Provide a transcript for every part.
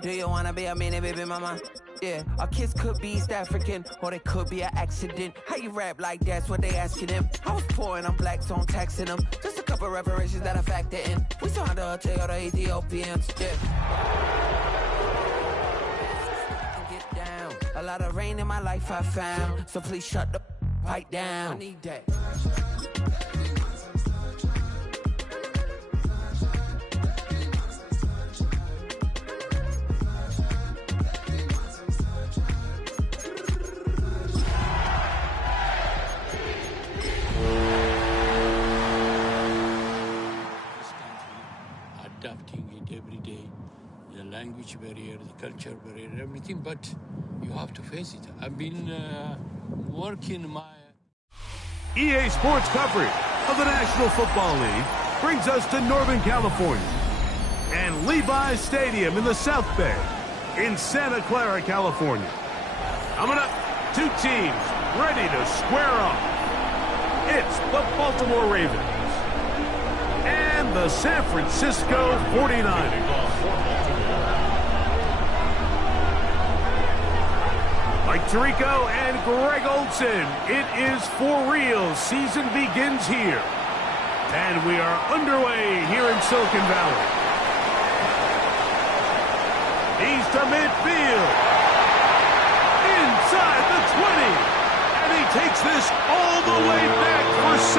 Do you wanna be a mini baby mama? Yeah, our kids could be East African, or they could be an accident. How you rap like that's what they asking him? I was poor and I'm black, so I'm taxing them. Just a couple reparations that I factor in. We saw the Toyota Ethiopians, yeah. Get down. A lot of rain in my life I found, so please shut the pipe down. I need that. Language barrier, the culture barrier, everything, but you have to face it. I've been working my... EA Sports coverage of the National Football League brings us to Northern California and Levi's Stadium in the South Bay in Santa Clara, California. Coming up, two teams ready to square off. It's the Baltimore Ravens and the San Francisco 49ers. Mike Tirico and Greg Olsen, it is for real. Season begins here. And we are underway here in Silicon Valley. He's to midfield. Inside the 20. And he takes this all the way back for 6.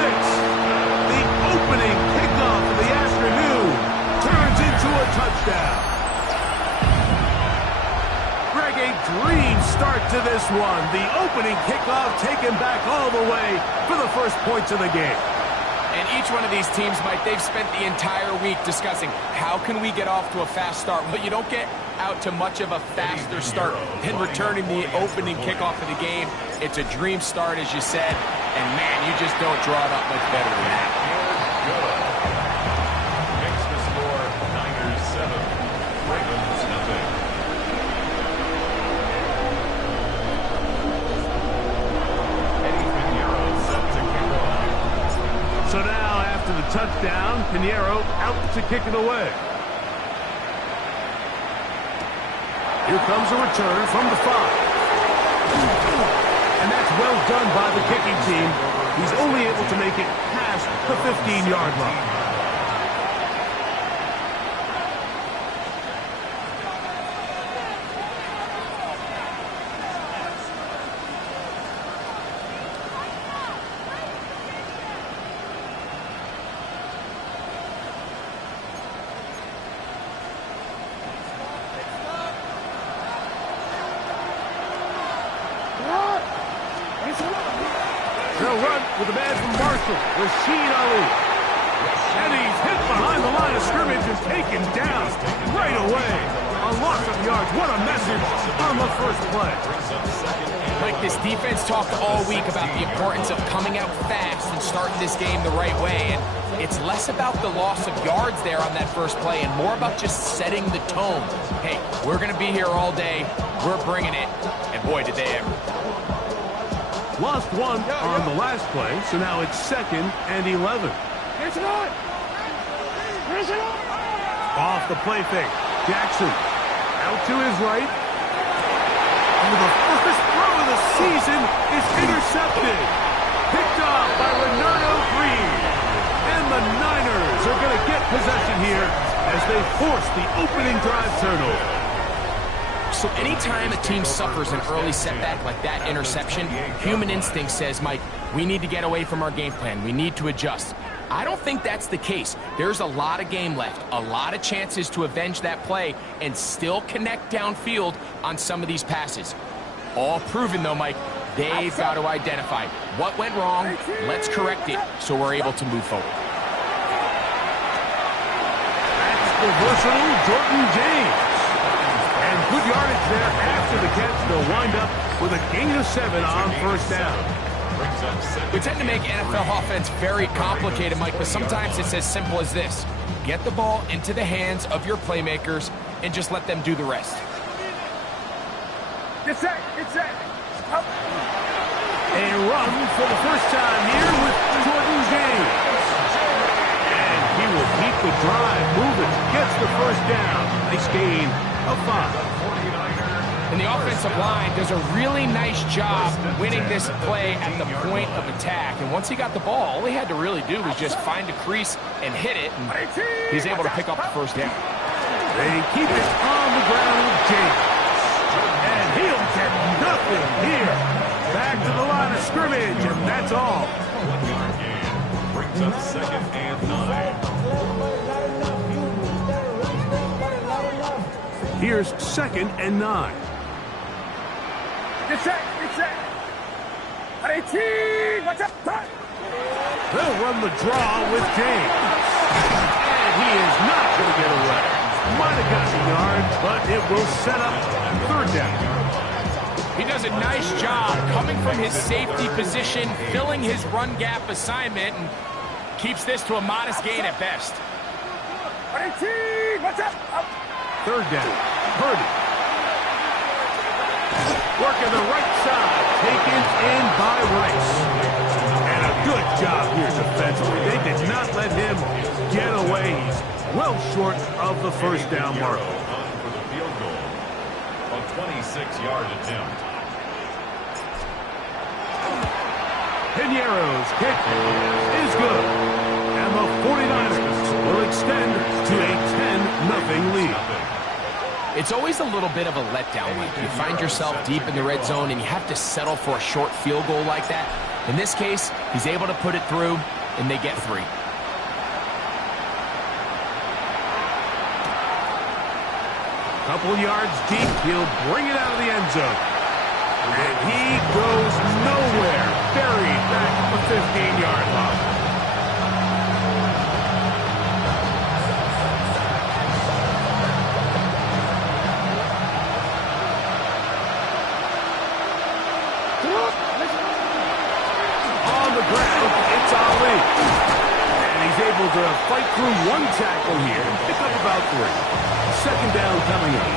The opening kickoff of the afternoon turns into a touchdown. A dream start to this one. The opening kickoff taken back all the way for the first points of the game. And each one of these teams, Mike, they've spent the entire week discussing how can we get off to a fast start. Well, you don't get out to much of a faster start than returning the opening kickoff of the game. It's a dream start, as you said, and man, you just don't draw it up much better than that. Makes the score Niners 7, Ravens nothing. So now, after the touchdown, Pinheiro out to kick it away. Here comes a return from the 5. And that's well done by the kicking team. He's only able to make it past the 15-yard line. They'll run with a man from Marshall, Rashid Ali. And he's hit behind the line of scrimmage and taken down right away. A loss of yards. What a message on the first play. Like this defense talked all week about the importance of coming out fast and starting this game the right way. And it's less about the loss of yards there on that first play and more about just setting the tone. Hey, we're going to be here all day. We're bringing it. And boy, did they ever. Lost one on the last play, so now it's 2nd and 11. Off the play fake. Jackson out to his right. And the first throw of the season is intercepted. Picked off by Renardo Green. And the Niners are going to get possession here as they force the opening drive turnover. So anytime a team suffers an early setback like that interception, human instinct says, Mike, we need to get away from our game plan. We need to adjust. I don't think that's the case. There's a lot of game left, a lot of chances to avenge that play and still connect downfield on some of these passes. All proven, though, Mike, they've got to identify what went wrong, let's correct it so we're able to move forward. That's the versatile Jordan James. And good yardage there after the catch. They'll wind up with a gain of 7 on first down. We tend to make NFL offense very complicated, Mike, but sometimes it's as simple as this. Get the ball into the hands of your playmakers and just let them do the rest. It's set. A run for the first time here with Jordan James. And he will keep the drive moving. Gets the first down. Nice gain of 5. And the offensive line does a really nice job winning this play at the point of attack. And once he got the ball, all he had to really do was just find a crease and hit it. And he's able to pick up the first down. They keep it on the ground with James. And he'll get nothing here. Back to the line of scrimmage, and that's all. 1-yard gain. Brings up 2nd and 9. Here's 2nd and 9. Get set. They'll run the draw with James. And he is not going to get away. Might have gotten a yard, but it will set up 3rd down. He does a nice job coming from his safety position, filling his run gap assignment, and keeps this to a modest gain at best. 3rd down. Purdy. Working the right side. Taken in by Rice. And a good job here defensively. They did not let him get away. He's well short of the first down mark. On for the field goal. A 26-yard attempt. Piñeiro's kick is good. And the 49ers will extend to a 10-0 lead. It's always a little bit of a letdown. Like you find yourself deep in the red zone and you have to settle for a short field goal like that. In this case, he's able to put it through, and they get 3. Couple yards deep, he'll bring it out of the end zone. And he goes nowhere. Buried back at the 15-yard line. On the ground, it's Ali. And he's able to fight through one tackle here and pick up about 3. 2nd down coming in.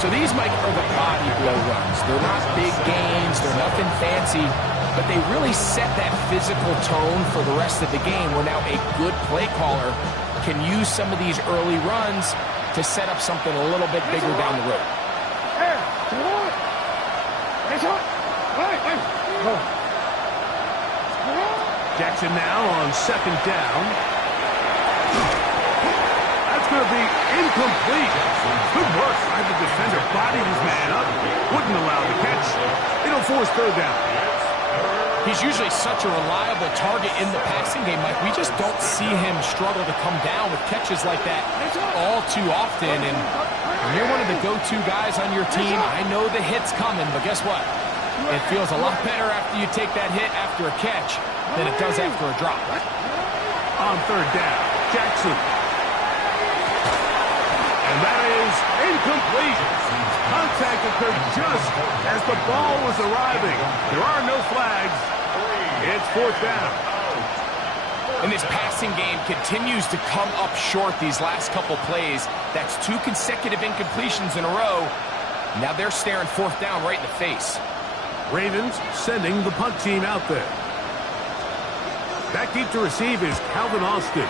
So these, Mike, are the body blow runs. They're not big gains, they're nothing fancy, but they really set that physical tone for the rest of the game where now a good play caller can use some of these early runs to set up something a little bit bigger down the road. Jackson now on 2nd down. That's going to be incomplete. Good work by the defender. Bodied his man up. Wouldn't allow the catch. It'll force 3rd down. He's usually such a reliable target in the passing game, Mike. We just don't see him struggle to come down with catches like that all too often. And when you're one of the go-to guys on your team, I know the hit's coming, but guess what? It feels a lot better after you take that hit after a catch than it does after a drop. On 3rd down, Jackson. And that is incomplete. Contact occurred just as the ball was arriving. There are no flags. It's 4th down. And this passing game continues to come up short these last couple plays. That's 2 consecutive incompletions in a row. Now they're staring 4th down right in the face. Ravens sending the punt team out there. Back deep to receive is Calvin Austin.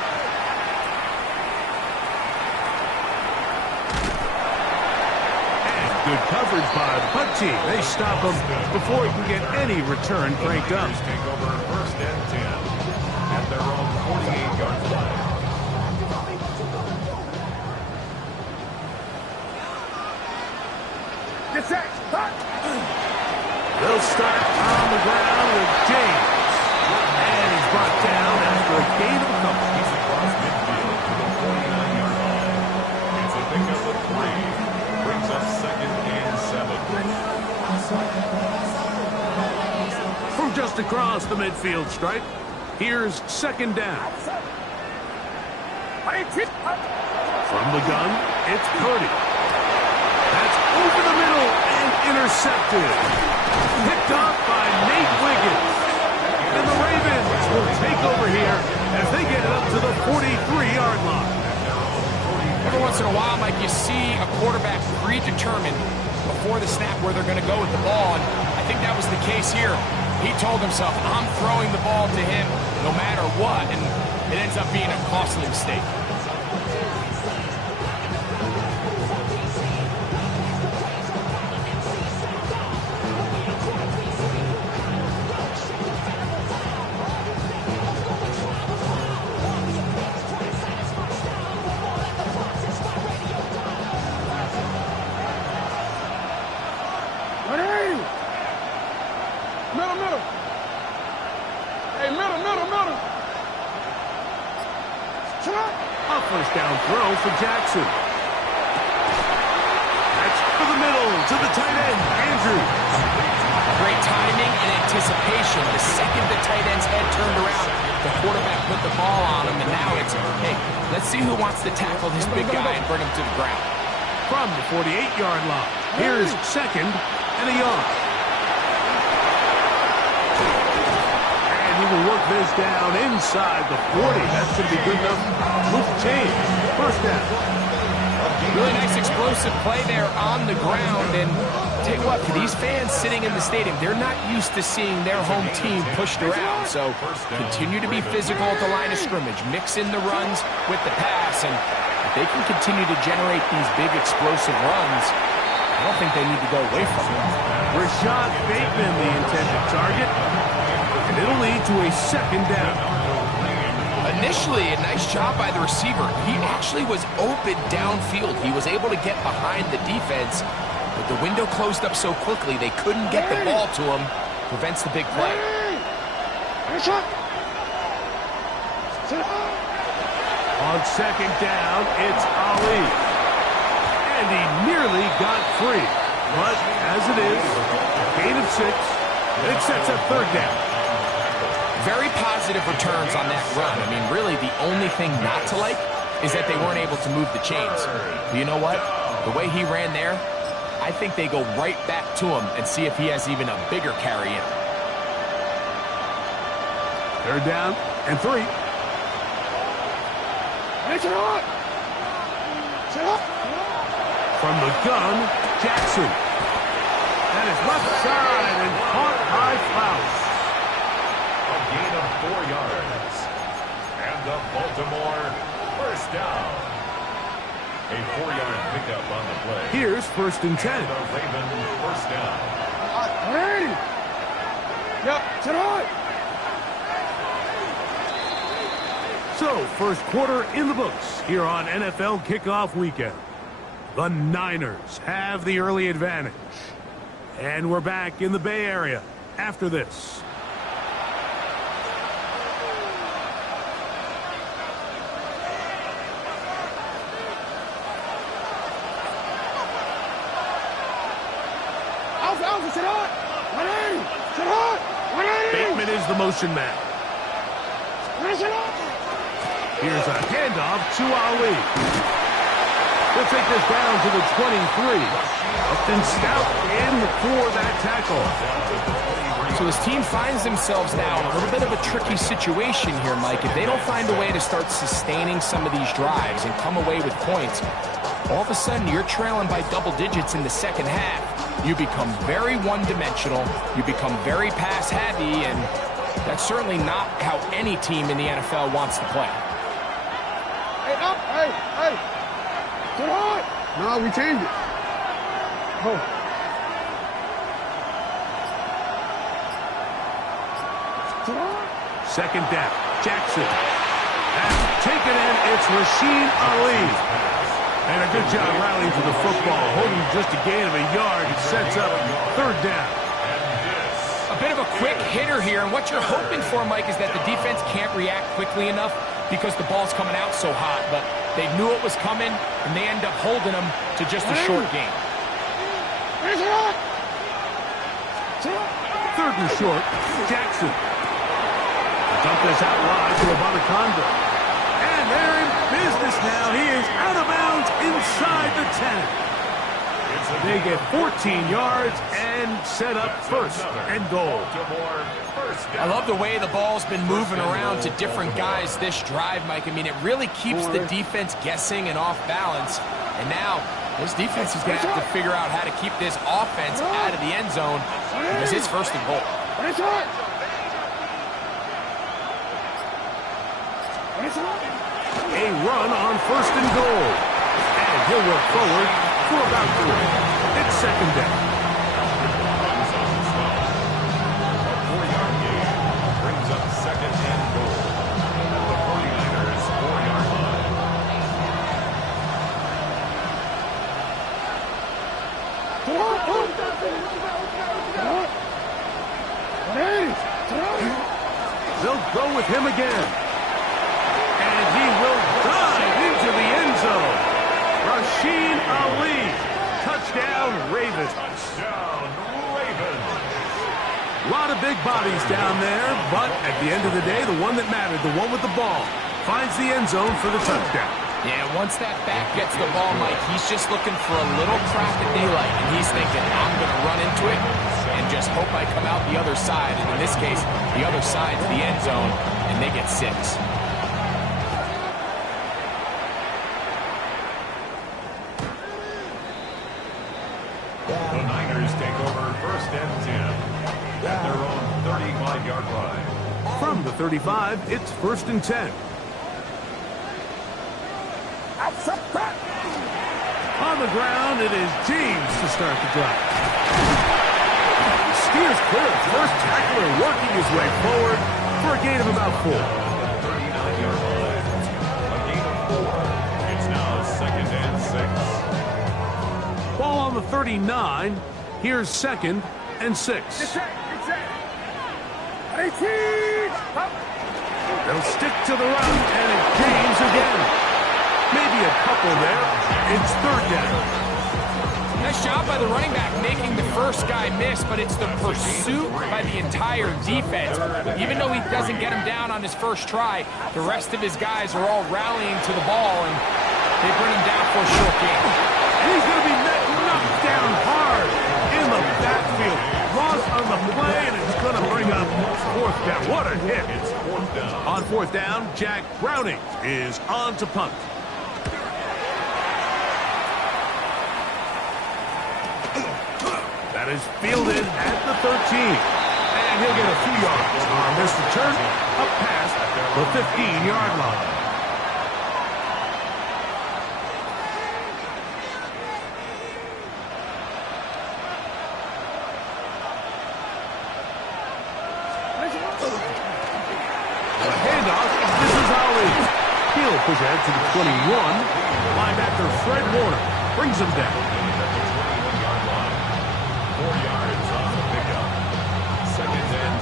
And good coverage by the punt team. They stop him before he can get any return cranked up. Take over 1st and 10 at their own 48-yard line. Get set. They'll start on the ground with James. And he's brought down after a gain of a couple. He's across midfield to the 49-yard line. It's a pickup of 3. Brings up 2nd and 7. From just across the midfield stripe, here's 2nd down. From the gun, it's Purdy. That's over the middle and intercepted. Picked up by Nate Wiggins. And the Ravens will take over here as they get it up to the 43-yard line. Every once in a while, Mike, you see a quarterback predetermined before the snap where they're going to go with the ball, and I think that was the case here. He told himself, I'm throwing the ball to him no matter what, and it ends up being a costly mistake. A first down throw for Jackson. That's for the middle to the tight end, Andrews. Great timing and anticipation. The second the tight end's head turned around, the quarterback put the ball on him, and now it's, hey, let's see who wants to tackle this big guy and bring him to the ground. From the 48-yard line, here's second and a yard. And he will work this down inside the 40. That's going to be good enough. Move change. First down. Really nice explosive play there on the ground, and tell you what, for these fans sitting in the stadium, they're not used to seeing their home team pushed around, so continue to be physical at the line of scrimmage, mix in the runs with the pass, and if they can continue to generate these big explosive runs, I don't think they need to go away from it. Rashad Bateman, the intended target, and it'll lead to a second down. Initially, a nice job by the receiver. He actually was open downfield. He was able to get behind the defense, but the window closed up so quickly they couldn't get the ball to him. Prevents the big play. On second down, it's Ali. And he nearly got free. But as it is, gain of 6, and it sets up third down. Very positive returns on that run. I mean, really, the only thing not to like is that they weren't able to move the chains. But you know what? The way he ran there, I think they go right back to him and see if he has even a bigger carry in. Third down and 3. From the gun, Jackson. And his left side and caught by Faust. A gain of 4 yards. And the Baltimore first down. A 4-yard pickup on the play. Here's first and 10. And the Raven first down. So, first quarter in the books here on NFL Kickoff Weekend. The Niners have the early advantage. And we're back in the Bay Area after this. Bateman is the motion man. Here's a handoff to Ali. He'll take this down to the 23. And Stout in for that tackle. So his team finds themselves now in a little bit of a tricky situation here, Mike. If they don't find a way to start sustaining some of these drives and come away with points, all of a sudden you're trailing by double digits in the second half. You become very one-dimensional, you become very pass-heavy, and that's certainly not how any team in the NFL wants to play. Hey! Get on! No, we changed it. Oh. Second down, Jackson. That's taken in, it's Rasheen Ali. And a good job rallying to the football, holding just a gain of a yard. It sets up third down. A bit of a quick hitter here, and what you're hoping for, Mike, is that the defense can't react quickly enough because the ball's coming out so hot, but they knew it was coming, and they end up holding them to just a short gain. Third and short, Jackson. Dump this out wide to Abanikanda. And they're in business now. He is out of bounds inside the 10. They get 14 yards and set up first and goal. I love the way the ball's been moving around to different guys this drive, Mike. I mean, it really keeps the defense guessing and off balance. And now, this defense is going to have to figure out how to keep this offense out of the end zone because it's first and goal. A run on first and goal. And he'll work forward for about 3. It's second down. A 4-yard gain brings up second and goal. At the 49ers 4-yard line. They'll go with him again. And he will zone. Rasheen Ali. Touchdown, Ravens. Touchdown, Ravens. A lot of big bodies down there, but at the end of the day, the one that mattered, the one with the ball, finds the end zone for the touchdown. Yeah, once that back gets the ball, Mike, he's just looking for a little crack of daylight, and he's thinking, I'm going to run into it and just hope I come out the other side. And in this case, the other side's the end zone, and they get 6. The Niners take over 1st and 10 at their own 35-yard line. From the 35, it's 1st and 10. On the ground, it is James to start the drive. Steers clear of first tackler, working his way forward for a gain of about 4. 39-yard line. A gain of 4. It's now 2nd and 6. Ball on the 39. Here's 2nd and 6. They'll stick to the run, and it's James again. Maybe a couple there. It's 3rd down. Nice job by the running back making the first guy miss, but it's the pursuit by the entire defense. Even though he doesn't get him down on his first try, the rest of his guys are all rallying to the ball, and they bring him down for a short gain. And he's going to be knocked down hard in the backfield. Loss on the play, and it's going to bring up 4th down. What a hit. It's 4th down. On 4th down, Jack Browning is on to punt. That is fielded at the 13. And he'll get a few yards on this return up past the 15-yard line. The handoff. This is Ali. He'll push ahead to the 21. Linebacker Fred Warner brings him down. 4 yards on the pickup. 2nd and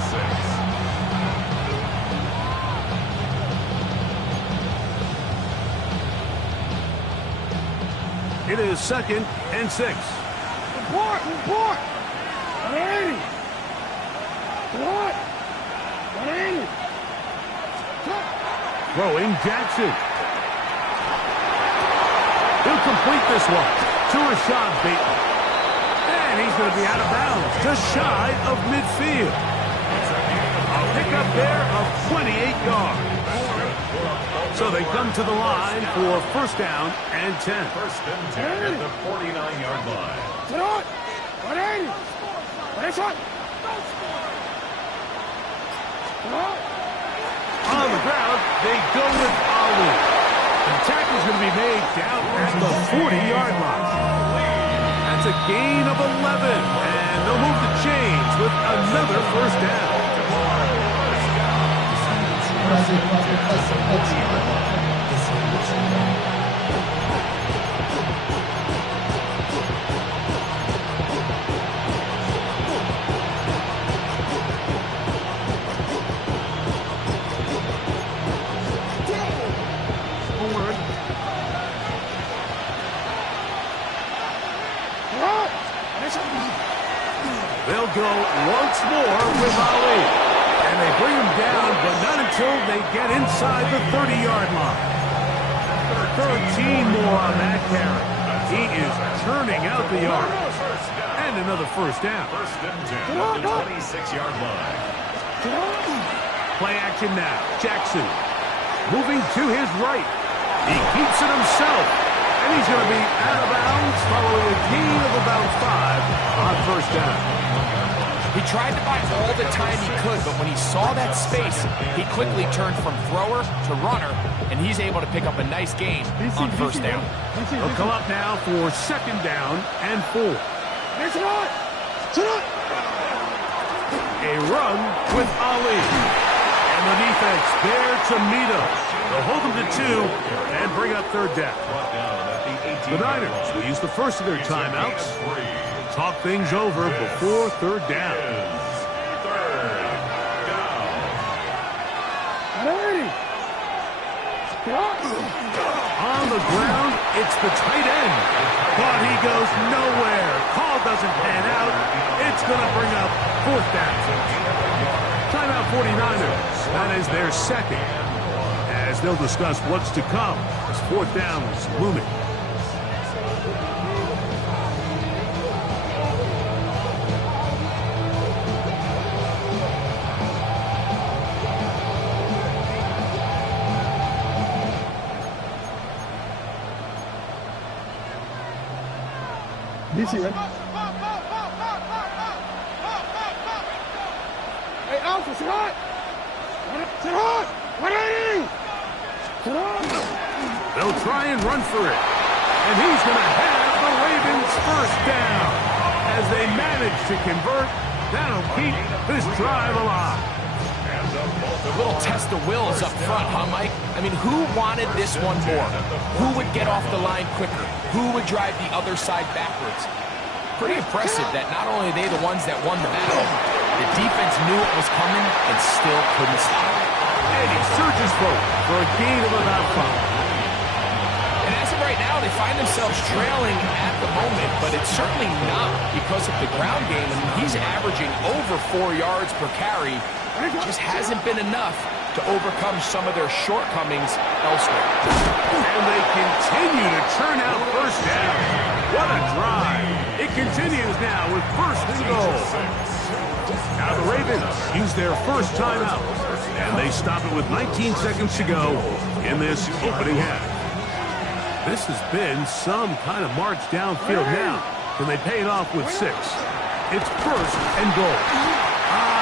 6. It is 2nd and 6. Report! Throwing Jackson. He'll complete this one to Rashad Bateman. And he's going to be out of bounds, just shy of midfield. A pickup there of 28 yards. So they come to the line for 1st down and 10. 1st and 10 at the 49-yard line. On the ground, they go with Ali. The tackle's going to be made down at the 40-yard line. That's a gain of 11, and they'll move the chains with another 1st down. They'll go once more with Ali. And they bring him down, but not until they get inside the 30-yard line. 13 more on that carry. He is turning out the yard. And another 1st down. 1st and 10 at the 26-yard line. Play action now. Jackson moving to his right. He keeps it himself. And he's going to be out of bounds following a gain of about 5 on 1st down. He tried to buy all the time he could, but when he saw that space, he quickly turned from thrower to runner, and he's able to pick up a nice gain on 1st down. He'll come up now for 2nd down and 4. A run with Ali. And the defense there to meet him. They'll hold him to 2 and bring up 3rd down. The Niners will use the first of their timeouts. Talk things over before 3rd down. On the ground, It's the tight end. But he goes nowhere. Call doesn't pan out. It's going to bring up fourth down. Timeout 49ers. That is their second. As they'll discuss what's to come as fourth down is looming. DC, right? Hey, Alpha, sit hot! Sit hot! 180! Sit hot! They'll try and run for it. And he's going to have the Ravens first down. As they manage to convert, that'll keep this drive alive. A little test of wills up front, huh, Mike? I mean, who wanted this one more? Who would get off the line quicker? Who would drive the other side backwards? Pretty impressive that not only are they the ones that won the battle, the defense knew it was coming and still couldn't stop it. And he surges forward for a gain of about 5. And as of right now, they find themselves trailing at the moment, but it's certainly not because of the ground game. I mean, he's averaging over 4 yards per carry. Just hasn't been enough to overcome some of their shortcomings elsewhere. And they continue to churn out first down. What a drive. It continues now with first and goal. Now the Ravens use their first timeout, and they stop it with 19 seconds to go in this opening half. This has been some kind of march downfield now. Can they pay it off with 6? It's first and goal.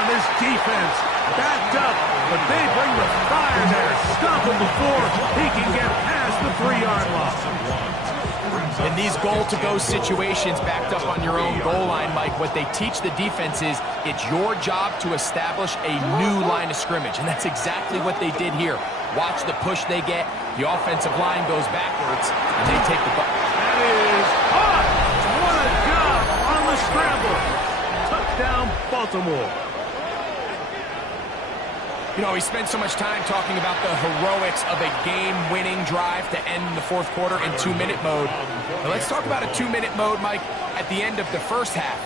This defense backed up, but they bring the fire there. Stop him before he can get past the 3-yard line. In these goal-to-go situations backed up on your own goal line, Mike, what they teach the defense is it's your job to establish a new line of scrimmage, and that's exactly what they did here. Watch the push they get. The offensive line goes backwards, and they take the ball. That is hot. What a job on the scramble. Touchdown, Baltimore. You know, we spent so much time talking about the heroics of a game-winning drive to end the fourth quarter in 2-minute mode. Now let's talk about a 2-minute mode, Mike, at the end of the first half.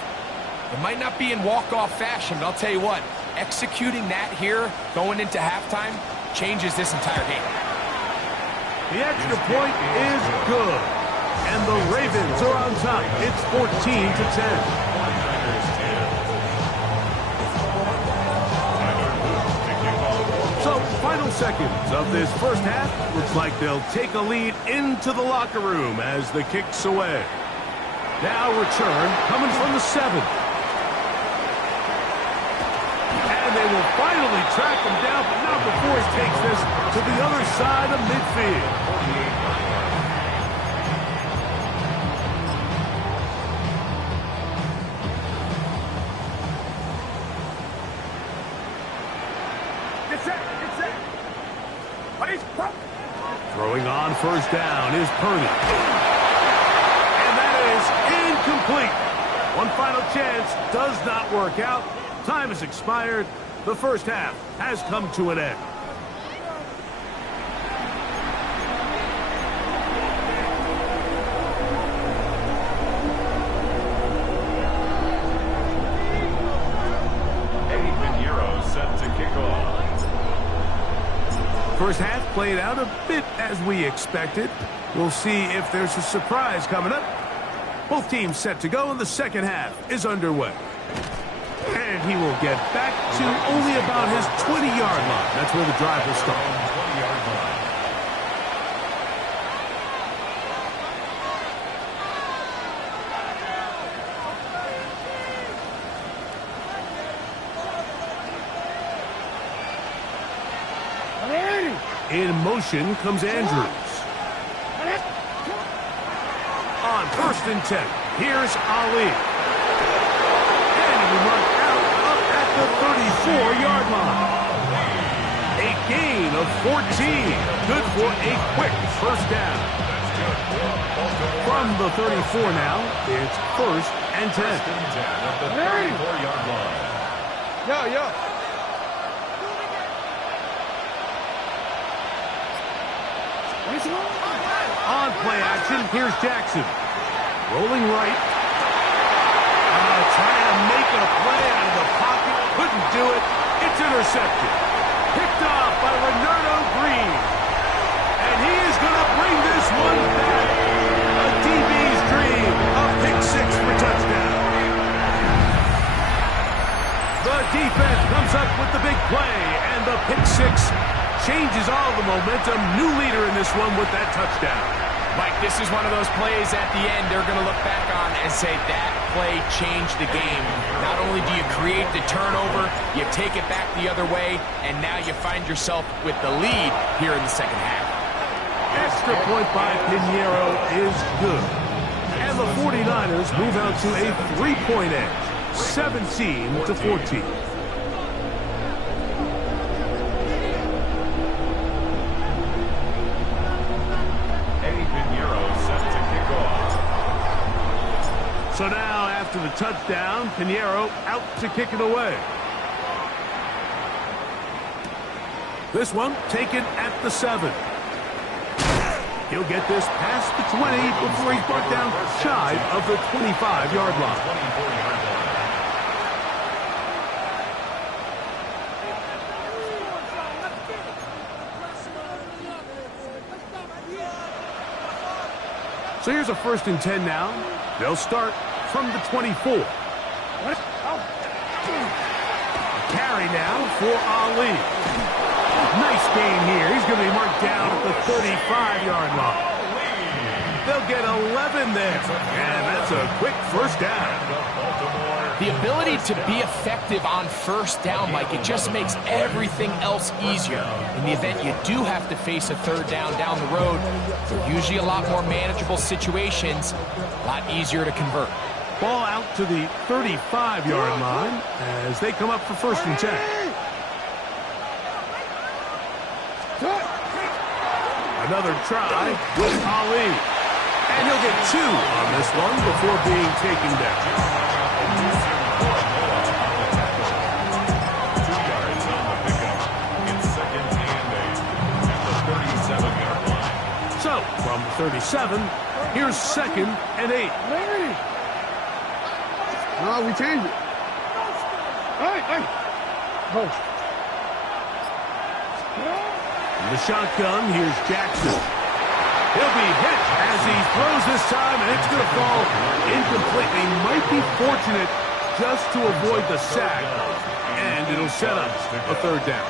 It might not be in walk-off fashion, but I'll tell you what, executing that here, going into halftime, changes this entire game. The extra point is good, and the Ravens are on top. It's 14-10. So, final seconds of this first half. Looks like they'll take a lead into the locker room as the kick's away. Now return coming from the 7. And they will finally track him down, but not before he takes this to the other side of midfield. Throwing on first down is Purdy. And that is incomplete. One final chance does not work out. Time has expired. The first half has come to an end. Set to kick off. First half played out a bit as we expected. We'll see if there's a surprise coming up. Both teams set to go, and the second half is underway. And he will get back to only about his 20-yard line. That's where the drive will start. 20-yard line. In motion comes Andrews. On first and 10, here's Ali. And he will run out up at the 34-yard line. A gain of 14. Good for a quick first down. From the 34 now, it's first and 10. First and 10 at the 34-yard line. Yo. On play action, here's Jackson. Rolling right. Trying to make a play out of the pocket. Couldn't do it. It's intercepted. Picked off by Renardo Green. And he is going to bring this one back. A DB's dream. A pick six for touchdown. The defense comes up with the big play. And the pick six changes all the momentum. New leader in this one with that touchdown. Mike, this is one of those plays at the end they're going to look back on and say that play changed the game. Not only do you create the turnover, you take it back the other way, and now you find yourself with the lead here in the second half. Extra point by Pinheiro is good. And the 49ers move out to a 3-point edge, 17-14. So now, after the touchdown, Pinheiro out to kick it away. This one taken at the 7. He'll get this past the 20 before he's brought down shy of the 25-yard line. So here's a 1st and 10 now. They'll start from the 24. A carry now for Ali. Nice gain here. He's going to be marked down at the 35-yard line. They'll get 11 there. And that's a quick first down. The ability to be effective on first down, Mike, it just makes everything else easier. In the event you do have to face a 3rd down the road, they're usually a lot more manageable situations, a lot easier to convert. Ball out to the 35-yard line as they come up for 1st and 10. Another try with Ali. And he'll get 2 on this one before being taken down. So, from the 37, here's 2nd and 8. No, we changed it. Hey. Oh. In the shotgun, here's Jackson. He'll be hit as he throws this time, and it's going to fall incomplete. He might be fortunate just to avoid the sack, and it'll set up a 3rd down.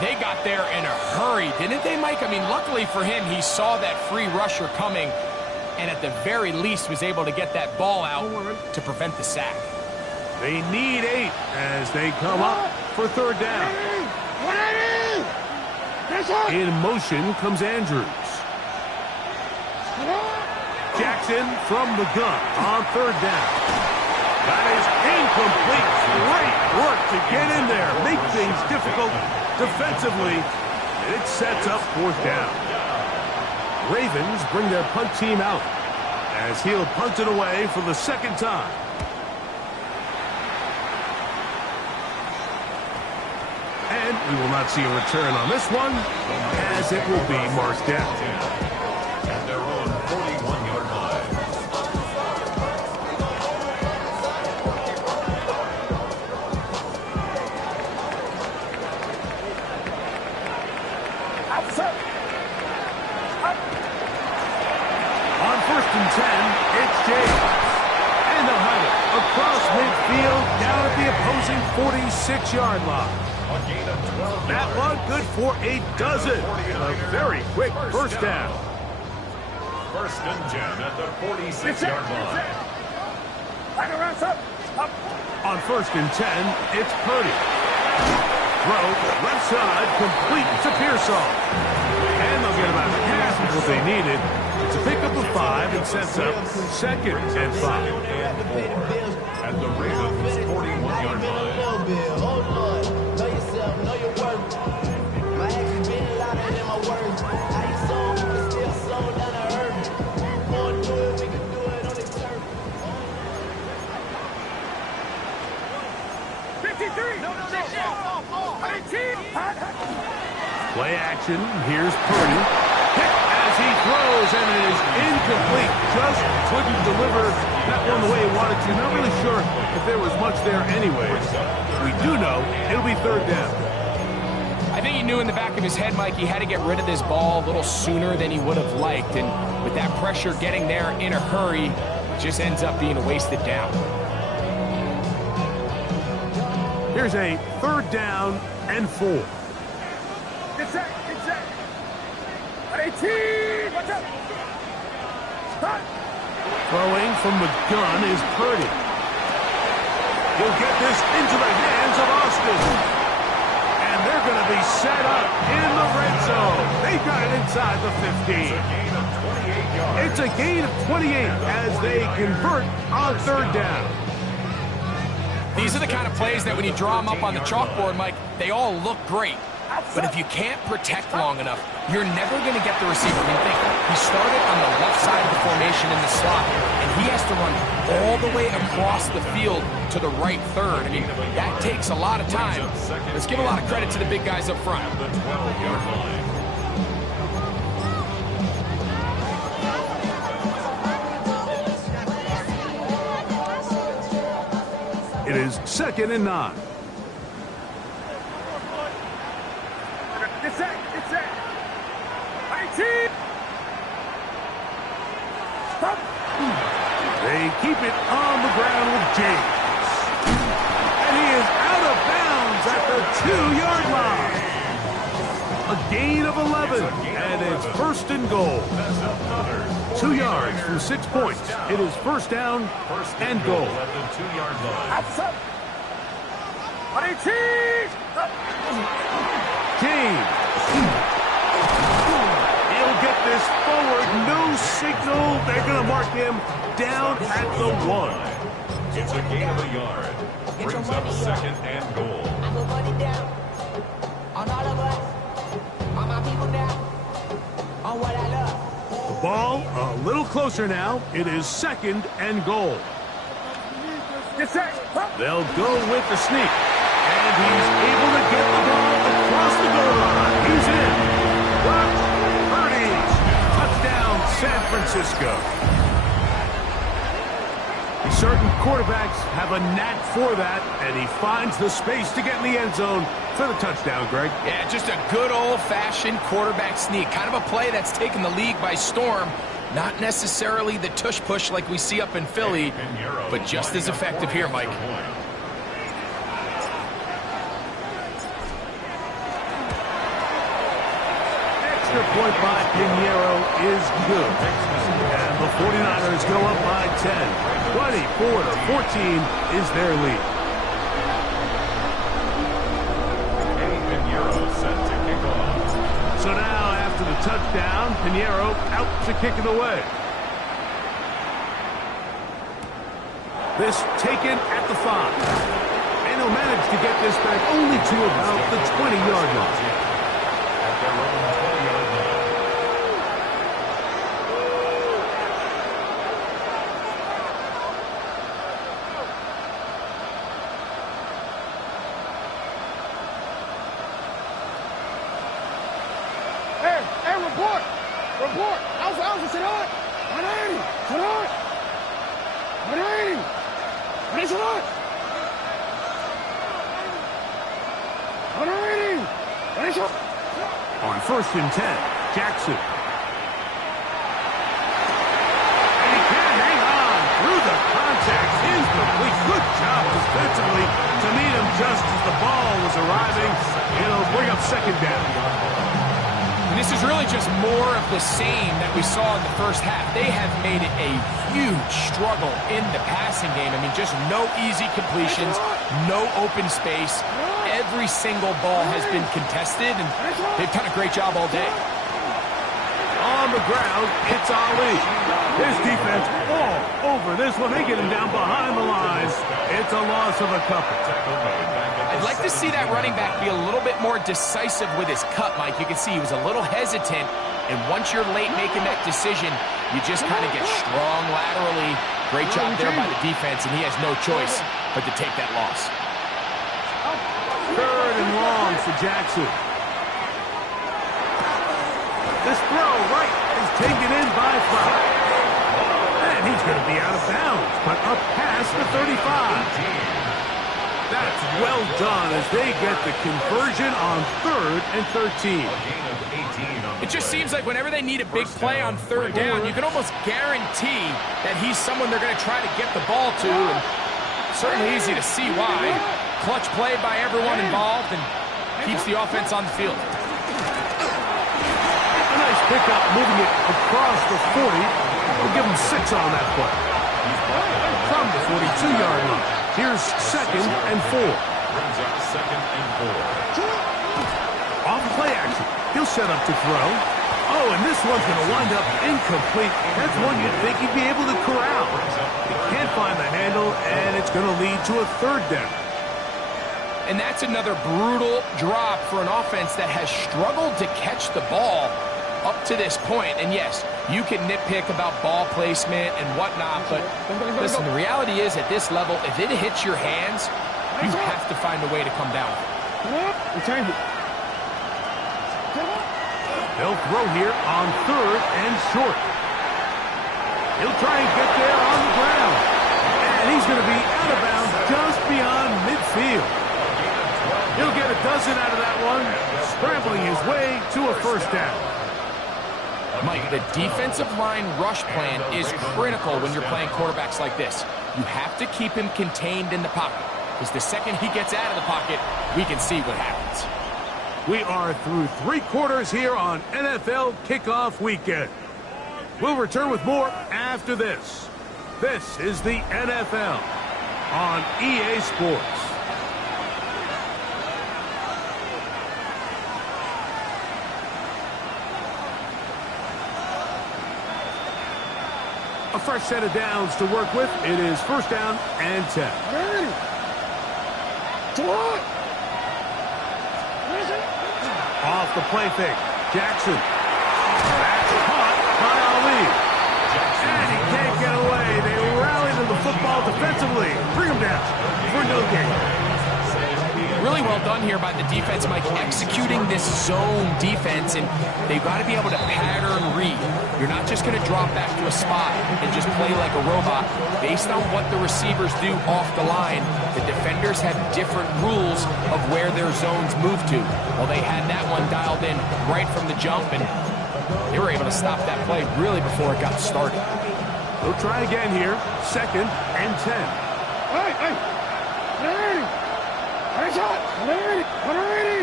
They got there in a hurry, didn't they, Mike? I mean, luckily for him, he saw that free rusher coming, and at the very least was able to get that ball out to prevent the sack. They need 8 as they come up for 3rd down. In motion comes Andrews. Jackson from the gun on 3rd down. That is incomplete. Great work to get in there. Make things difficult defensively. And it sets up 4th down. Ravens bring their punt team out as he'll punt it away for the 2nd time. And we will not see a return on this one as it will be marked down. At their own 41-yard line. On 1st and 10, it's James. And they'll have it across midfield down at the opposing 46-yard line. That one good for a dozen. A very quick first down. 1st and 10 at the 46-yard line. On 1st and 10, it's Purdy. Throw left side complete to Pearsall. And they'll get about half of what they needed. It's a pickup of 5 and sets up 2nd and 5. At the Ravens 41-yard line. Play action. Here's Purdy. Hit as he throws, and it is incomplete. Just couldn't deliver that one the way he wanted to. Not really sure if there was much there anyways. We do know it'll be third down. I think he knew in the back of his head, Mike, he had to get rid of this ball a little sooner than he would have liked. And with that pressure getting there in a hurry, it just ends up being a wasted down. Here's a third down and 4. Get set, get set. 18, watch out. Stop. Throwing from the gun is Purdy. He'll get this into the hands of Austin. And they're going to be set up in the red zone. They've got it inside the 15. It's a gain of 28 as they convert on third down. These are the kind of plays that when you draw them up on the chalkboard, Mike, they all look great. But if you can't protect long enough, you're never going to get the receiver. I mean, think, he started on the left side of the formation in the slot, and he has to run all the way across the field to the right third. I mean, that takes a lot of time. Let's give a lot of credit to the big guys up front. The 12-yard line. It is 2nd and 9. Get set, get set. 19. Stop. They keep it on the ground with James. And he is out of bounds at the 2-yard line. A gain of 11, and it's 1st and goal. 2 yards from 6 points. It is first down and goal. At the 2-yard line. Outside. 18. James. He'll get this forward. No signal. They're going to mark him down at the 1. It's a gain of a yard. Brings up 2nd and goal. I will put it down on all of us, on my people now, on what I love. The ball a little closer now. It is 2nd and goal. Get set. They'll go with the sneak. And he's able to get the ball across the goal line. He's in. Brock Purdy. Touchdown, San Francisco. Certain quarterbacks have a knack for that, and he finds the space to get in the end zone for the touchdown, Greg. Yeah, just a good old-fashioned quarterback sneak. Kind of a play that's taken the league by storm. Not necessarily the tush-push like we see up in Philly, but just as effective here, Mike. Extra point by Pinheiro is good. And the 49ers go up by 10. 24-14 is their lead. Pinheiro set to kick off. So now, after the touchdown, Pinheiro out to kick it away. This taken at the 5. And he'll manage to get this back only to about the 20-yard line. At their own 20-yard line. Hey, report. Report. Alpha, sit on. 180. Sit on. 180. Ready, sit on. 180. Ready, sit on. On 1st and 10, Jackson. And he can't hang on through the contact. Incomplete. Good job defensively to meet him just as the ball was arriving. It'll bring up 2nd down. And this is really just more of the same that we saw in the first half. They have made it a huge struggle in the passing game. I mean, just no easy completions, no open space. Every single ball has been contested, and they've done a great job all day. On the ground, it's Ali. His defense all over this one. They get him down behind the line. It's a loss of a couple. I'd like to see that running back be a little bit more decisive with his cut, Mike. You can see he was a little hesitant, and once you're late making that decision, you just kind of get strong laterally. Great job there by the defense, and he has no choice but to take that loss. 3rd and long for Jackson. This throw right is taken in by 5. And he's going to be out of bounds, but up past the 35. That's well done as they get the conversion on 3rd and 13. It just seems like whenever they need a big play on 3rd down, you can almost guarantee that he's someone they're going to try to get the ball to. And certainly easy to see why. Clutch play by everyone involved and keeps the offense on the field. A nice pickup moving it across the 40. We'll give him 6 on that play. From the 42-yard line. Here's 2nd and 4. Brings up 2nd and 4. Off play action. He'll set up to throw. Oh, and this one's going to wind up incomplete. That's one you'd think he'd be able to corral. He can't find the handle, and it's going to lead to a 3rd down. And that's another brutal drop for an offense that has struggled to catch the ball up to this point. And yes, you can nitpick about ball placement and whatnot, but listen, the reality is at this level, if it hits your hands, you have to find a way to come down. They'll throw here on 3rd and short. He'll try and get there on the ground. And he's going to be out of bounds just beyond midfield. He'll get a dozen out of that one, scrambling his way to a 1st down. Mike, the defensive line rush plan is critical when you're playing quarterbacks like this. You have to keep him contained in the pocket, because the second he gets out of the pocket, we can see what happens. We are through 3 quarters here on NFL Kickoff Weekend. We'll return with more after this. This is the NFL on EA Sports. A fresh set of downs to work with. It is 1st down and 10. Off the play fake. Jackson. That's caught by Ali. And he can't get away. They rally to the football defensively. Bring him down for no gain. Really well done here by the defense, Mike, executing this zone defense, and they've got to be able to pattern read. You're not just going to drop back to a spot and just play like a robot. Based on what the receivers do off the line, the defenders have different rules of where their zones move to. Well, they had that one dialed in right from the jump, and they were able to stop that play really before it got started. We'll try again here. 2nd and 10. Hey! Nice shot! 180! 180!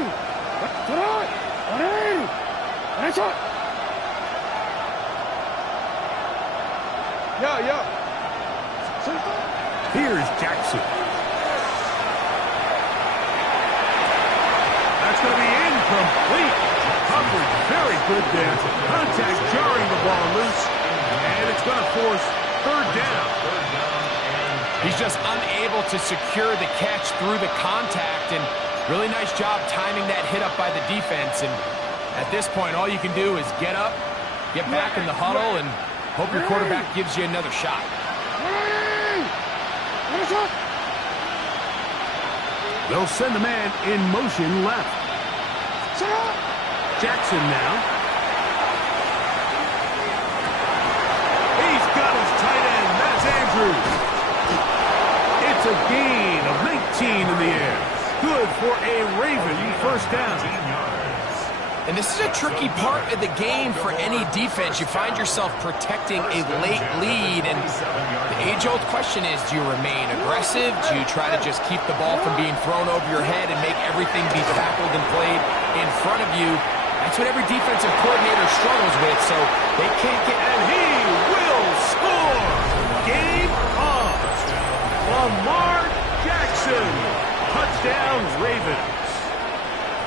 Tonight! 180! Nice shot! Yeah. Here's Jackson. That's going to be incomplete. Coverage very good there. Contact jarring the ball loose. And it's going to force 3rd down. He's just unable to secure the catch through the contact, and really nice job timing that hit up by the defense. And at this point, all you can do is get up, get back in the huddle, and hope your quarterback gives you another shot. They'll send the man in motion left. Jackson now. He's got his tight end. That's Andrews. It's a gain of 19 in the air. Good for a Raven 1st down. And this is a tricky part of the game for any defense. You find yourself protecting a late lead, and the age-old question is, do you remain aggressive? Do you try to just keep the ball from being thrown over your head and make everything be tackled and played in front of you? That's what every defensive coordinator struggles with, so they can't get... And he will score! Game on! Lamar Jackson! Touchdown, Ravens!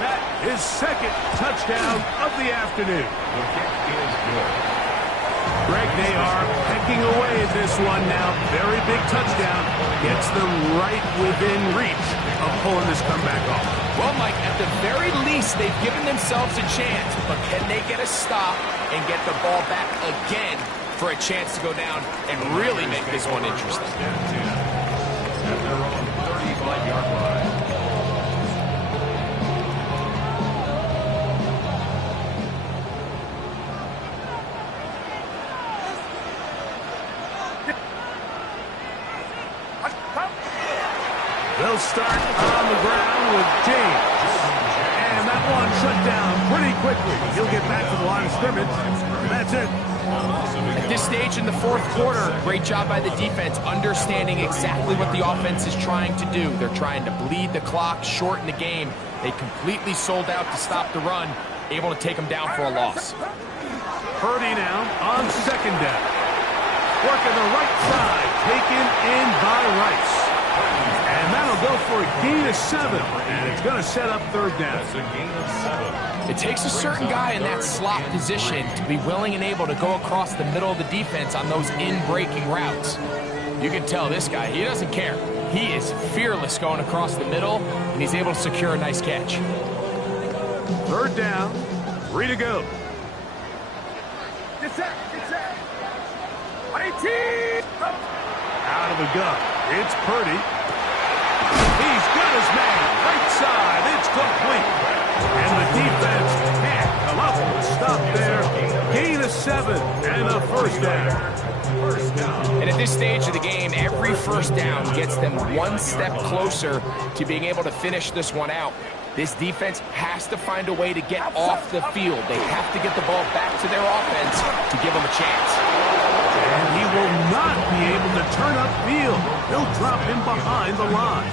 That is 2nd touchdown of the afternoon. The kick is good. Greg, they are pecking away at this one now. Very big touchdown. Gets them right within reach of pulling this comeback off. Well, Mike, at the very least, they've given themselves a chance. But can they get a stop and get the ball back again for a chance to go down and really make this one interesting? At their own 35-yard line. They'll start on the ground with James. And that one shut down pretty quickly. He'll get back to the line of scrimmage. And that's it. At this stage in the fourth quarter, great job by the defense understanding exactly what the offense is trying to do. They're trying to bleed the clock, shorten the game. They completely sold out to stop the run, able to take them down for a loss. Purdy now on second down. Working the right side, taken in by Rice. And that'll go for a gain of 7. And it's going to set up third down. That's a gain of 7. It takes a certain guy in that slot position to be willing and able to go across the middle of the defense on those in-breaking routes. You can tell this guy, he doesn't care. He is fearless going across the middle, and he's able to secure a nice catch. Third down, 3 to go. Get set, get set. 18. Out of the gun, it's Purdy. He's got his man, right side, it's complete. And the defense can't come up with a stop there. Gain of 7 and a first down. And at this stage of the game, every first down gets them one step closer to being able to finish this one out. This defense has to find a way to get off the field. They have to get the ball back to their offense to give them a chance. And he will not be able to turn upfield. They'll drop him behind the line.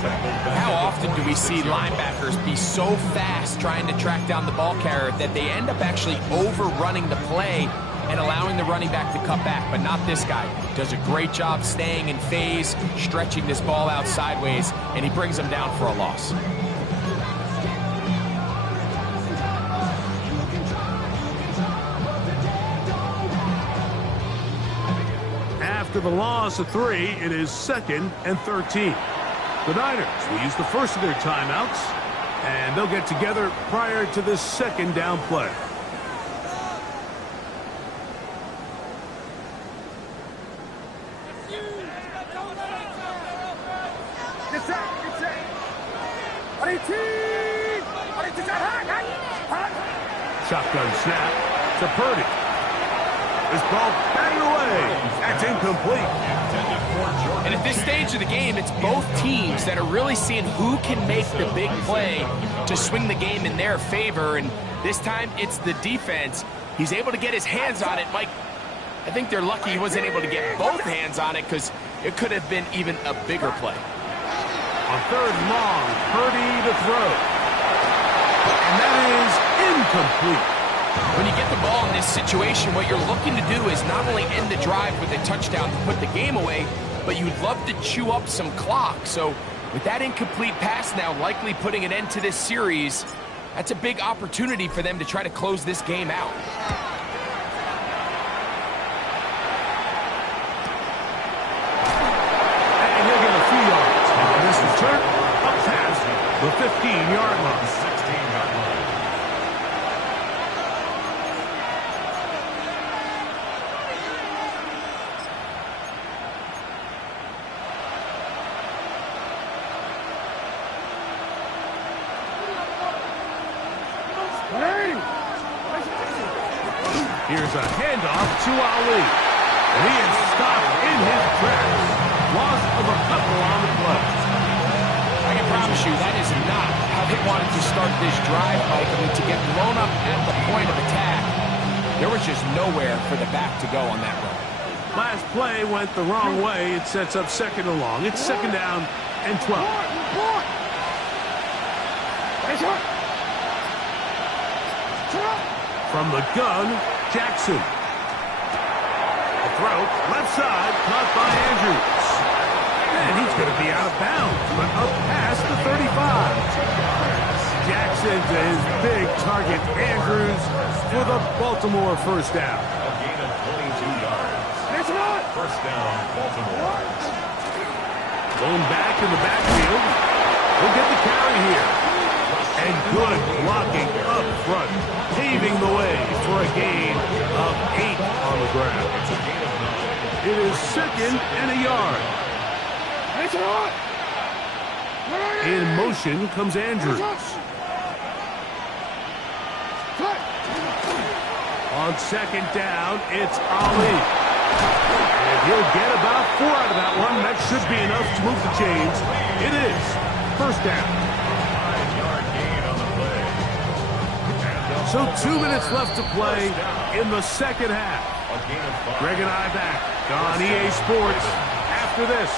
How often do we see linebackers be so fast trying to track down the ball carrier that they end up actually overrunning the play and allowing the running back to cut back? But not this guy. Does a great job staying in phase, stretching this ball out sideways, and he brings them down for a loss. After the loss of 3, it is 2nd and 13. The Niners will use the first of their timeouts, and they'll get together prior to this second down play. Get set, get set. 18. Shotgun snap to Purdy. This ball batted away. That's incomplete. And at this stage of the game, it's both teams that are really seeing who can make the big play to swing the game in their favor. And this time, it's the defense. He's able to get his hands on it. Mike, I think they're lucky he wasn't able to get both hands on it because it could have been even a bigger play. On third and long, Purdy to throw. And that is incomplete. When you get the ball in this situation, what you're looking to do is not only end the drive with a touchdown to put the game away, but you'd love to chew up some clock. So with that incomplete pass now likely putting an end to this series, that's a big opportunity for them to try to close this game out. And he'll get a few yards. And this return up past the 15-yard line. 16-yard line. Here's a handoff to Ali. And he is stopped in his tracks. Loss of a couple on the play. I can promise you that is not how they wanted to start this drive, Mike. I mean, to get blown up at the point of attack, there was just nowhere for the back to go on that run. Last play went the wrong way. It sets up second and long. It's second down and 12. From the gun, Jackson. The throw, left side, caught by Andrews. And he's going to be out of bounds, but up past the 35. Jackson to his big target, Andrews, for the Baltimore first down. A gain of 22 yards. First down, Baltimore. Going back in the backfield. He'll get the carry here. And good blocking up front, paving the way for a gain of 8 on the ground. It's a gain of 9. It is second and a yard. In motion comes Andrews. On second down, it's Ali. And he'll get about 4 out of that one. That's should be enough to move the chains. It is first down. 5-yard gain on the play. So 2 minutes left to play in the second half. A gain of 5. Greg and I back on EA Sports after this.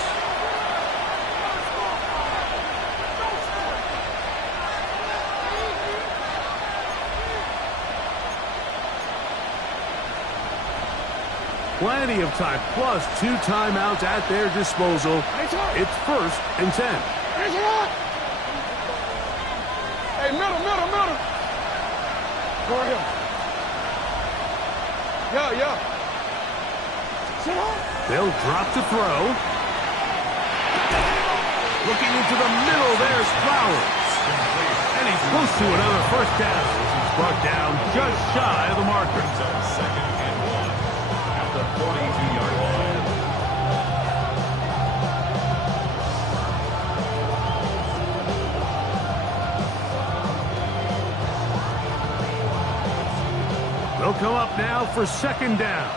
Plenty of time, plus 2 timeouts at their disposal. It's first and 10. Hey, middle. Go ahead. Yeah. Sit on. They'll drop to throw. Looking into the middle, there's Flowers. And he's close to another first down. He's brought down just shy of the marker. Second and 1 at the 42-yard line. They'll come up now for second down.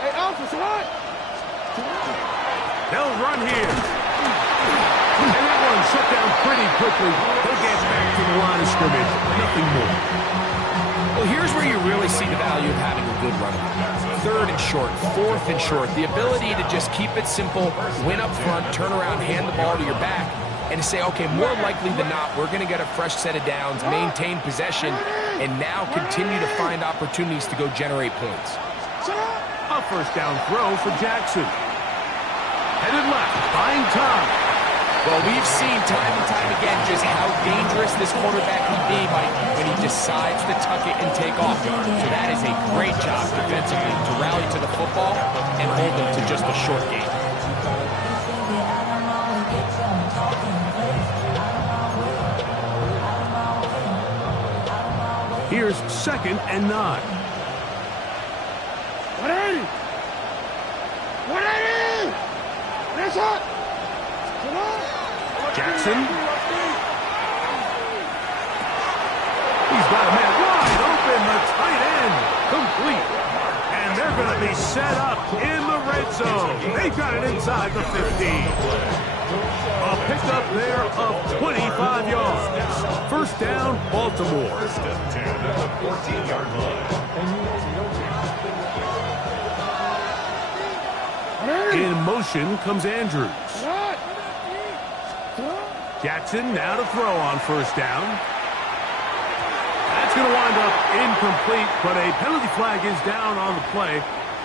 Hey, Alpha, sit on. They'll run here. And that one shut down pretty quickly. They'll get back to the line of scrimmage. Nothing more. Well, here's where you really see the value of having a good running back. Third and short, fourth and short. The ability to just keep it simple, win up front, turn around, hand the ball to your back, and to say, okay, more likely than not, we're going to get a fresh set of downs, maintain possession, and now continue to find opportunities to go generate points. A first down throw for Jackson. Headed left, buying time. Well, we've seen time and time again just how dangerous this quarterback can be, Mike, when he decides to tuck it and take off. So that is a great job defensively to rally to the football and hold them to just a short gain. Here's second and 9. 180. 180. That's it. Sit on. Jackson. He's got a man wide open, the tight end, complete. And they're going to be set up in the red zone. They got it inside the 15. A pickup there of 25 yards. First down, Baltimore. First and 10 at the 14-yard line. In motion comes Andrews. Jackson now to throw on first down. That's going to wind up incomplete, but a penalty flag is down on the play.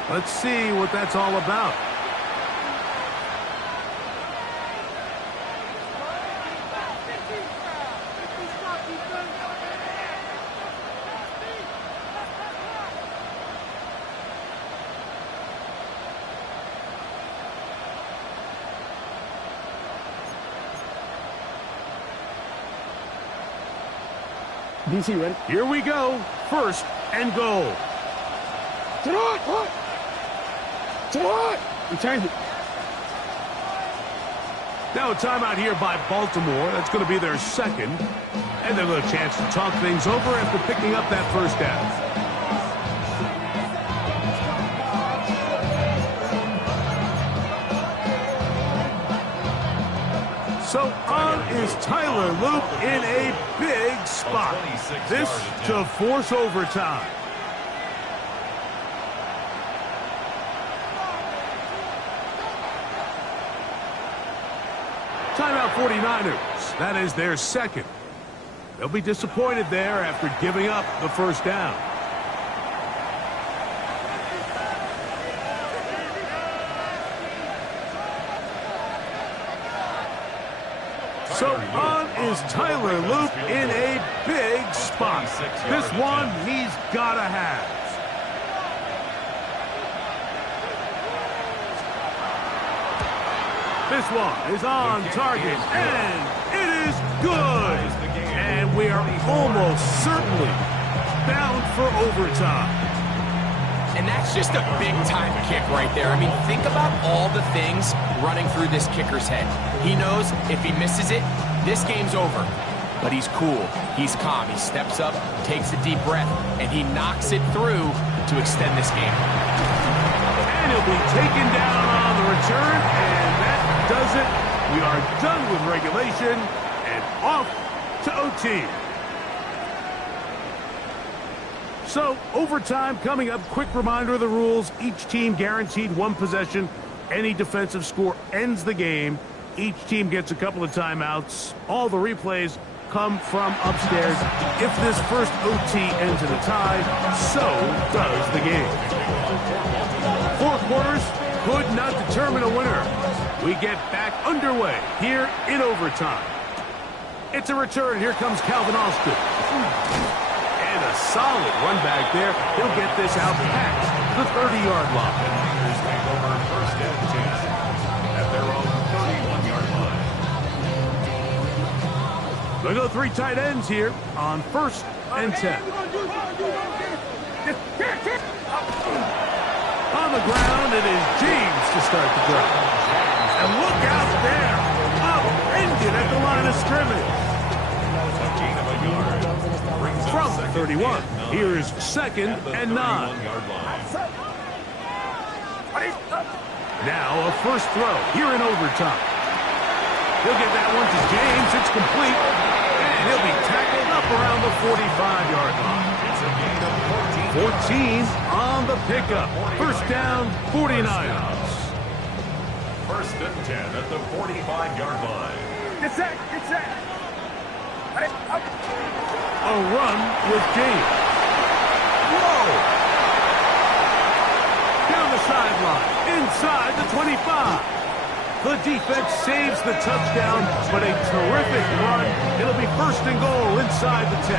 Let's see what that's all about. DC, ready? Here we go. First and goal. Sit on. Sit on. We changed it. Now a timeout here by Baltimore. That's going to be their second. And they'll have a chance to talk things over after picking up that first down. So on is Tyler Loop in a big spot. This to force overtime. Timeout 49ers. That is their second. They'll be disappointed there after giving up the first down. So on is Tyler Loop in a big spot. This one he's got to have. This one is on target, and it is good. And we are almost certainly bound for overtime. And that's just a big-time kick right there. I mean, think about all the things running through this kicker's head. He knows if he misses it, this game's over. But he's cool. He's calm. He steps up, takes a deep breath, and he knocks it through to extend this game. And he'll be taken down on the return, and does it. We are done with regulation and off to OT. So, overtime coming up. Quick reminder of the rules. Each team guaranteed one possession. Any defensive score ends the game. Each team gets a couple of timeouts. All the replays come from upstairs. If this first OT ends in a tie, so does the game. 4 quarters could not determine a winner. We get back underway here in overtime. It's a return. Here comes Calvin Austin. And a solid run back there. He'll get this out past the 30-yard line. Niners take over first and 10 at their own 31-yard line. They go 3 tight ends here on first and 10. On the ground, it is James to start the drive. And look out there. Upended at the line of scrimmage. A gain of a yard. Brings up From second 31, and 9 here's second at the and 9. 31-yard line. Now a first throw here in overtime. He'll get that one to James. It's complete. And he'll be tackled up around the 45-yard line. It's a gain of 14 on the pickup. First down, 49ers. First and 10 at the 45-yard line. Get set. A run with James. Whoa! Down the sideline, inside the 25. The defense saves the touchdown, but a terrific run. It'll be first and goal inside the 10.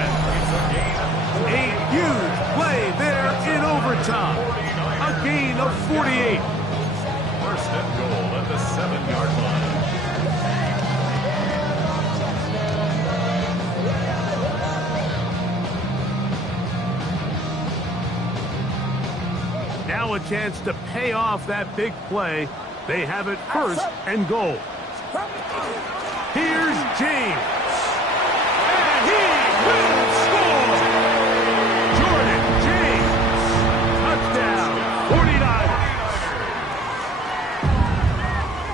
A huge play there in overtime. A gain of 48. First and goal at the 7-yard line. Now a chance to pay off that big play. They have it first and goal. Here's James. And he will score. Jordan James. Touchdown. 49ers.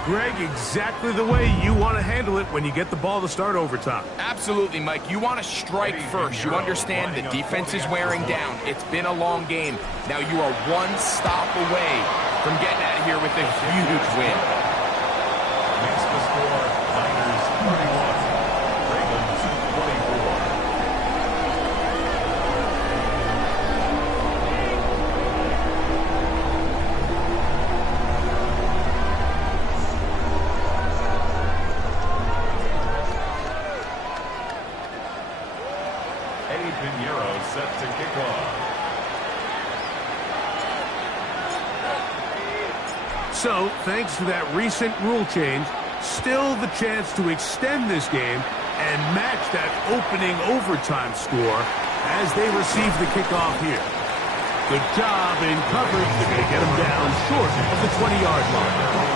Greg, exactly the way you want to handle it when you get the ball to start overtime. Absolutely, Mike. You want to strike first. You understand the defense is wearing down. It's been a long game. Now you are one stop away from getting out of here with a huge win. Makes the score Niners 31, Ravens 24. Eddie Pinheiro set to kick off. So, thanks to that recent rule change, still the chance to extend this game and match that opening overtime score as they receive the kickoff here. Good job in coverage. They're going to get them down short of the 20-yard line.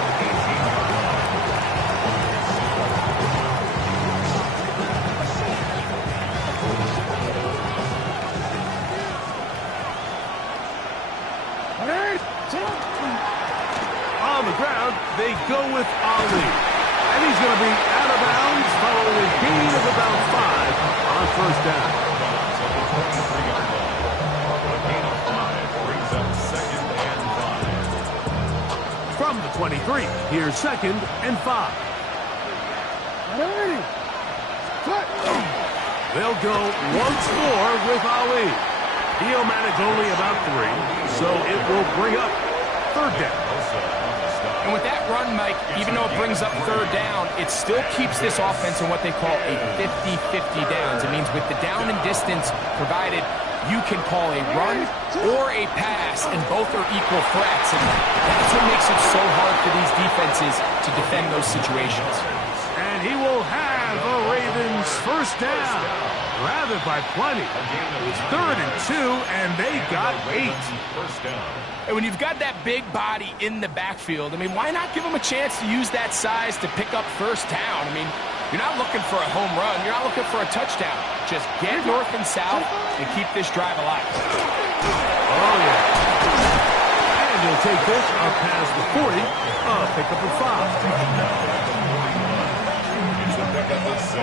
On the ground, they go with Ali. And he's going to be out of bounds following a gain of about 5 on first down. A gain of 5 brings up second and 5. From the 23, here's second and 5. They'll go once more with Ali. He'll manage only about 3, so it will bring up third down. And with that run, Mike, even though it brings up third down, it still keeps this offense in what they call a 50-50 downs. It means with the down and distance provided, you can call a run or a pass, and both are equal threats. And that's what makes it so hard for these defenses to defend those situations. And he will have a Ravens first down. Rather by plenty. It's third and 2, and they got 8. First down. And when you've got that big body in the backfield, I mean, why not give them a chance to use that size to pick up first down? I mean, you're not looking for a home run. You're not looking for a touchdown. Just get north and south and keep this drive alive. Oh, yeah. And he'll take this up past the 40, pick up a 5. It's a pickup of 6.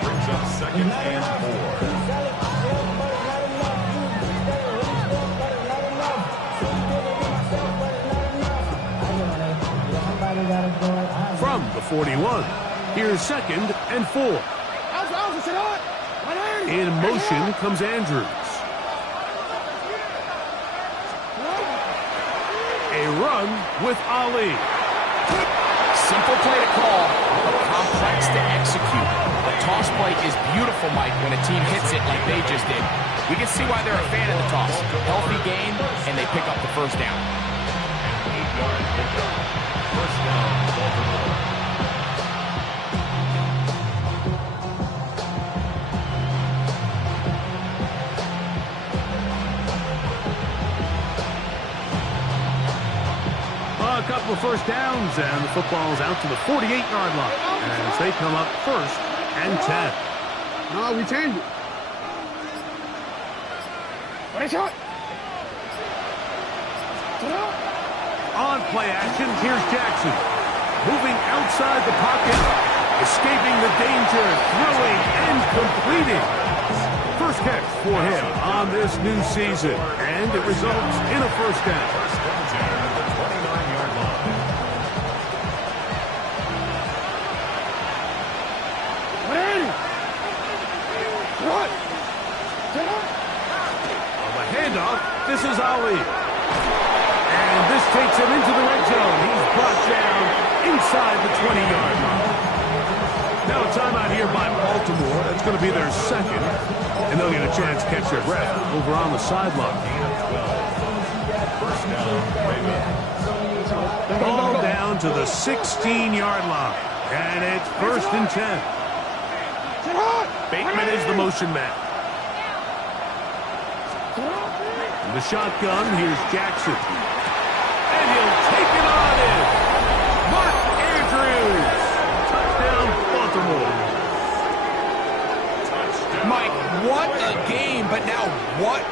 Brings up 2nd and 4. From the 41, here's 2nd and 4. In motion comes Andrews. A run with Ali. Simple play to call, but complex to execute. The toss play is beautiful, Mike, when a team hits it like they just did. We can see why they're a fan of the toss. Healthy game, and they pick up the first down. An 8-yard pickup. First down, Baltimore. A couple of first downs, and the football's out to the 48-yard line as they come up 1st and 10. No, we changed it. On play action, here's Jackson. Moving outside the pocket, escaping the danger, throwing and completing. First catch for him on this new season, and it results in a first down. First down at the 29-yard line. On the handoff, this is Ali. And this takes him into the red zone. He's brought down inside the 20-yard line. Now a timeout here by Baltimore. That's going to be their second. And they'll get a chance to catch their breath over on the sideline. First down, Ravens. Ball down to the 16-yard line. And it's 1st and 10. Bateman is the motion man. In the shotgun, here's Jackson. And he'll take it on in. Mark Andrews. Touchdown, Baltimore. Mike, what a game, but now what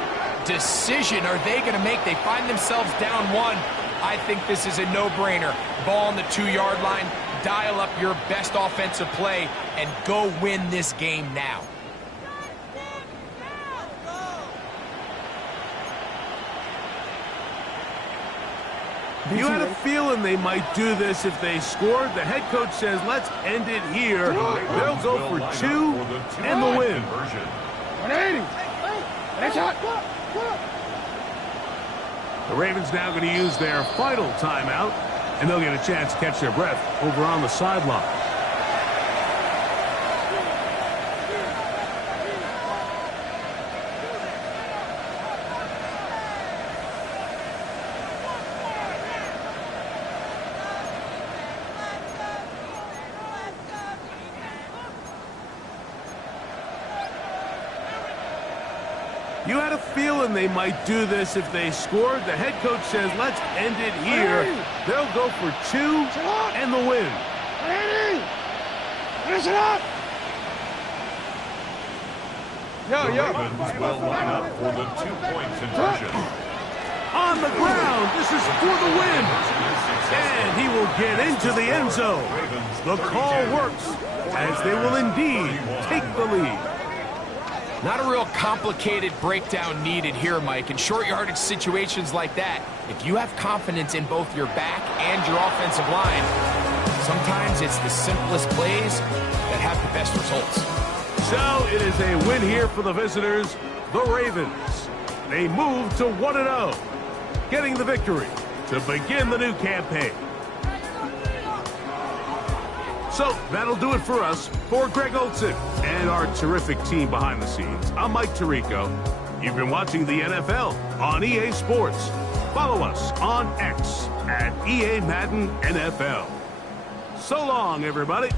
decision are they going to make? They find themselves down 1. I think this is a no-brainer. Ball on the 2-yard line, dial up your best offensive play, and go win this game now. You had a feeling they might do this if they scored. The head coach says, let's end it here. They'll go for 2 and the win. The Ravens now going to use their final timeout, and they'll get a chance to catch their breath over on the sideline. You had a feeling they might do this if they scored. The head coach says, let's end it here. They'll go for 2 and the win. The Ravens will line up for the 2-point conversion. On the ground, this is for the win. And he will get into the end zone. The call works, as they will indeed take the lead. Not a real complicated breakdown needed here, Mike. In short yardage situations like that, if you have confidence in both your back and your offensive line, sometimes it's the simplest plays that have the best results. So it is a win here for the visitors, the Ravens. They move to 1-0, getting the victory to begin the new campaign. So that'll do it for us. For Greg Olson and our terrific team behind the scenes, I'm Mike Tirico. You've been watching the NFL on EA Sports. Follow us on X at EA Madden NFL. So long, everybody.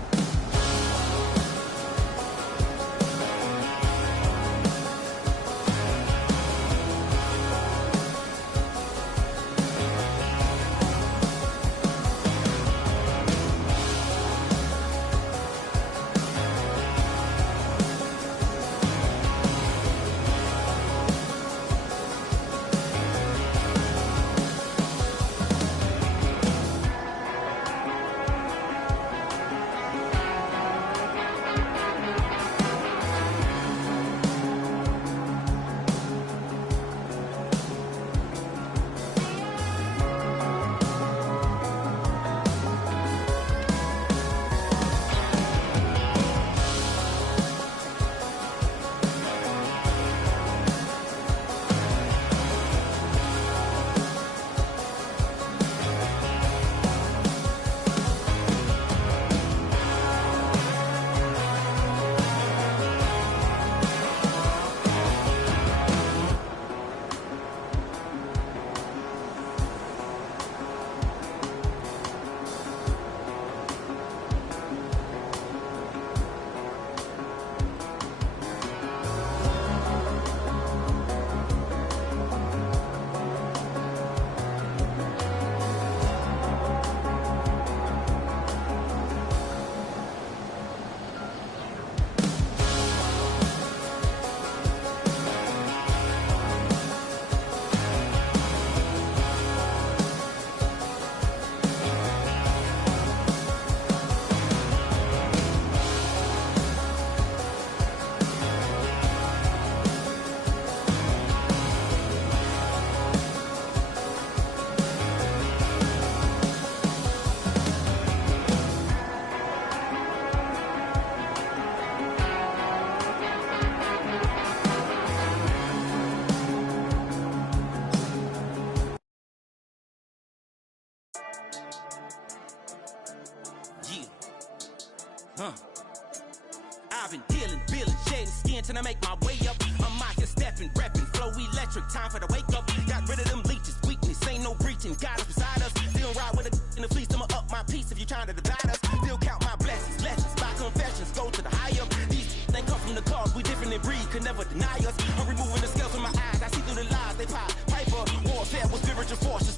I've been dealing, billing, shedding skin till I make my way up. I'm out here stepping, repping, flow electric, time for the wake up. Got rid of them leeches, weakness, ain't no breaching. God is beside us. Still ride with a in the fleece, I'ma up my piece if you trying to divide us. Still count my blessings, lessons, my confessions, go to the high up. These they come from the cause, we different in breed, could never deny us. I'm removing the scales from my eyes, I see through the lies they pop. Piper, warfare with spiritual forces.